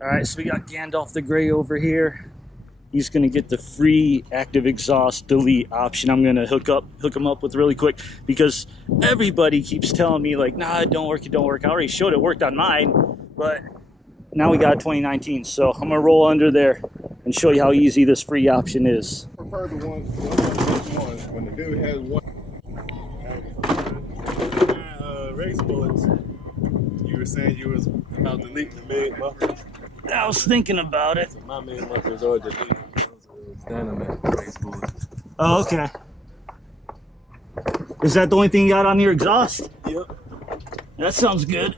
All right, so we got Gandalf the Grey over here. He's gonna get the free active exhaust delete option. I'm gonna hook him up with really quick because everybody keeps telling me like, nah, it don't work, it don't work. I already showed it worked on mine, but now we got 2019. So I'm gonna roll under there and show you how easy this free option is. I prefer the ones when the dude has one. Race bullets. You were saying you was about deleting the mid mufflers. I was thinking about it. So my mid mufflers are deleted. Dynamite race bullets. Oh, okay. Is that the only thing you got on your exhaust? Yep. That sounds good.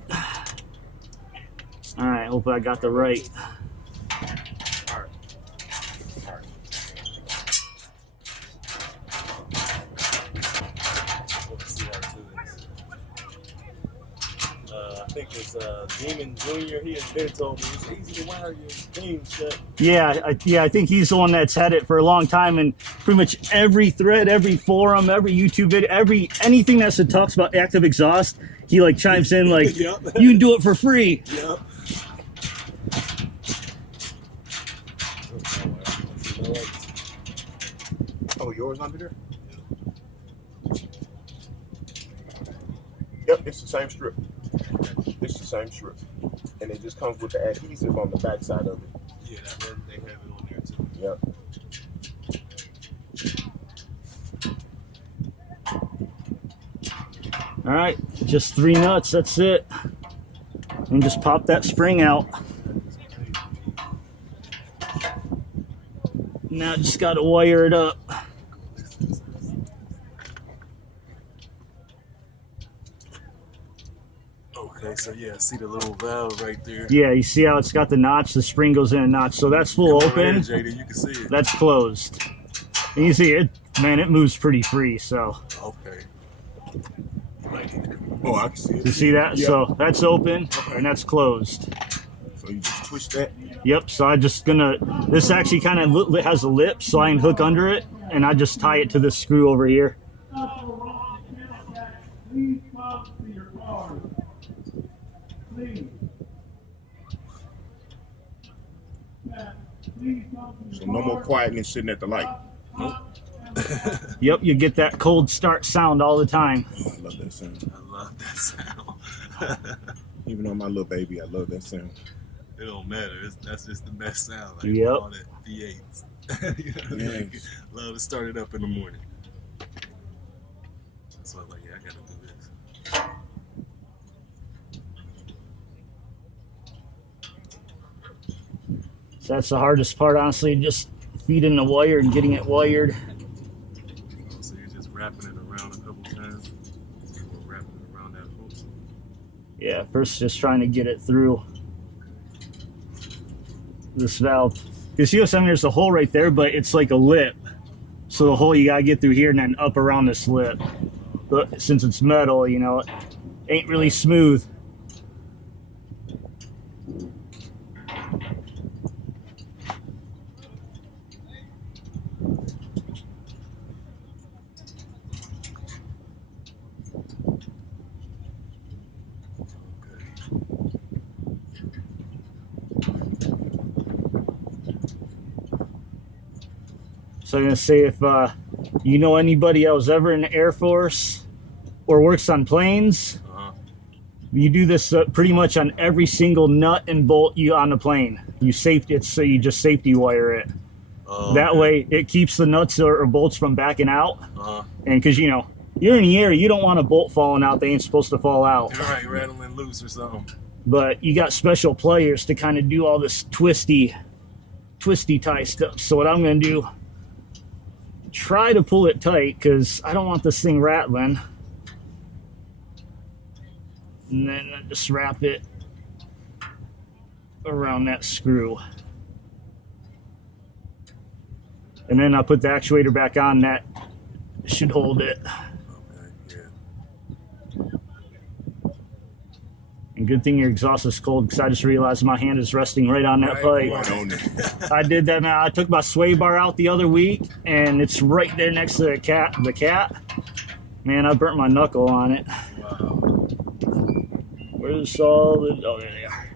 All right, hope I got the right. I think it's Demon Jr. He has been told me it's easy to wire your thing shut. Yeah, I think he's the one that's had it for a long time, and pretty much every thread, every forum, every YouTube video, anything that talks about active exhaust, he like chimes in like, Yep. You can do it for free. Yep. Oh, yours under there? Yep, it's the same strip. It's the same strip. And it just comes with the adhesive on the back side of it. Yeah, they have it on there too. Yep. All right, just 3 nuts, that's it. And just pop that spring out. Now just gotta wire it up. Okay, so yeah, see the little valve right there. Yeah, you see how it's got the notch, the spring goes in a notch. So that's full open. JD, you can see it. That's closed. And you see it, man, it moves pretty free, so. Okay. Oh, I can see it. You see that? Yep. So that's open and that's closed. So you just twist that? Yep, so I just this actually kind of has a lip, so I can hook under it and I just tie it to this screw over here. So no more quietness sitting at the light. Nope. Yep, you get that cold start sound all the time. Oh, I love that sound. I love that sound. Even on my little baby, I love that sound. It don't matter. That's just the best sound. Like yep. All that V8s. You know, yes. Like, love to start it up in the morning. So I was like, yeah, I gotta do this. So that's the hardest part, honestly, just feeding the wire and getting it wired. So you're just wrapping it around a couple times? Or wrapping it around that hook? Yeah, first just trying to get it through this valve. You see what I mean? There's a hole right there, but it's like a lip. So the hole you gotta get through here and then up around this lip. But since it's metal, you know, it ain't really smooth. So I'm gonna say if you know anybody else ever in the Air Force or works on planes, you do this pretty much on every single nut and bolt you on the plane. You just safety wire it. That way it keeps the nuts or bolts from backing out. And because you know you're in the air, you don't want a bolt falling out. They ain't supposed to fall out. All right, rattling loose or something. But you got special pliers to kind of do all this twisty tie stuff. So what I'm gonna do, try to pull it tight because I don't want this thing rattling. And then I just wrap it around that screw. And then I'll put the actuator back on. That should hold it. Okay, yeah. And good thing your exhaust is cold because I just realized my hand is resting right on that pipe. I did that, man. I took my sway bar out the other week and it's right there next to the cat. Man, I burnt my knuckle on it. Wow. Where's all the... Oh, there they are.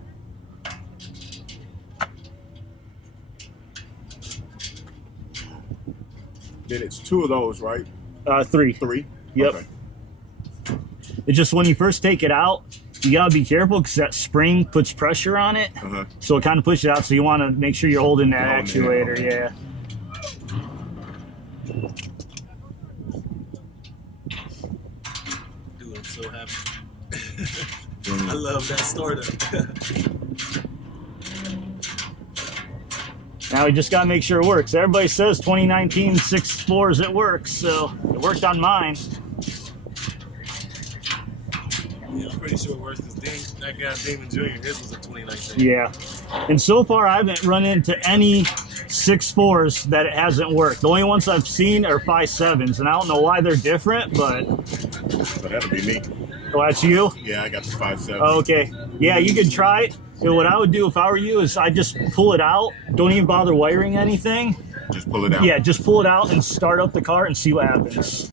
Then it's 2 of those, right? 3. 3? Yep. Okay. It's just when you first take it out, you gotta be careful because that spring puts pressure on it. So it kind of pushes it out, so you want to make sure you're holding that actuator. Yeah. Dude, I'm so happy. I love that starter. Now we just gotta make sure it works. Everybody says 2019 6.4s it works, so it worked on mine. Yeah, I'm pretty sure it works because that guy Damon Jr. his was a 2019. Yeah, and so far I haven't run into any 6.4s that it hasn't worked. The only ones I've seen are 5.7s, and I don't know why they're different, but So that'll be me. oh, that's you? Yeah, I got the 5.7. Oh, okay. Yeah, you could try it. And what I would do if I were you is I just pull it out. Don't even bother wiring anything. Just pull it out. Yeah, just pull it out and start up the car and see what happens.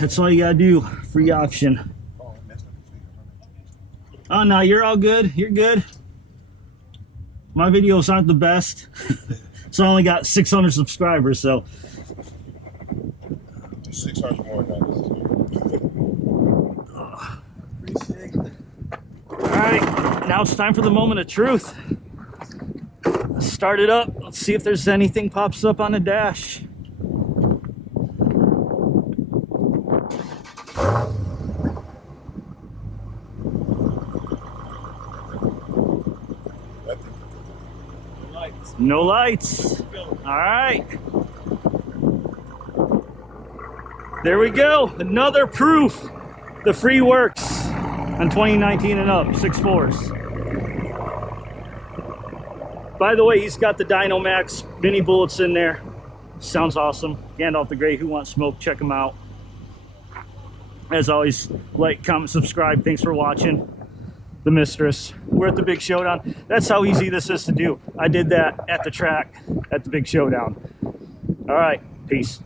That's all you gotta do. Free option. Oh no, you're all good. You're good. My videos aren't the best. So I only got 600 subscribers, so 600 more than Appreciate it. Alright, now it's time for the moment of truth. Let's start it up. Let's see if there's anything pops up on the dash. No lights. All right. There we go. Another proof the free works on 2019 and up 6.4s. By the way, he's got the Dynamax mini bullets in there. Sounds awesome. Gandalf the Grey. Who wants smoke? Check him out. As always, like, comment, subscribe. Thanks for watching. The Mistress. We're at the Big Showdown. That's how easy this is to do. I did that at the track at the Big Showdown. All right, peace.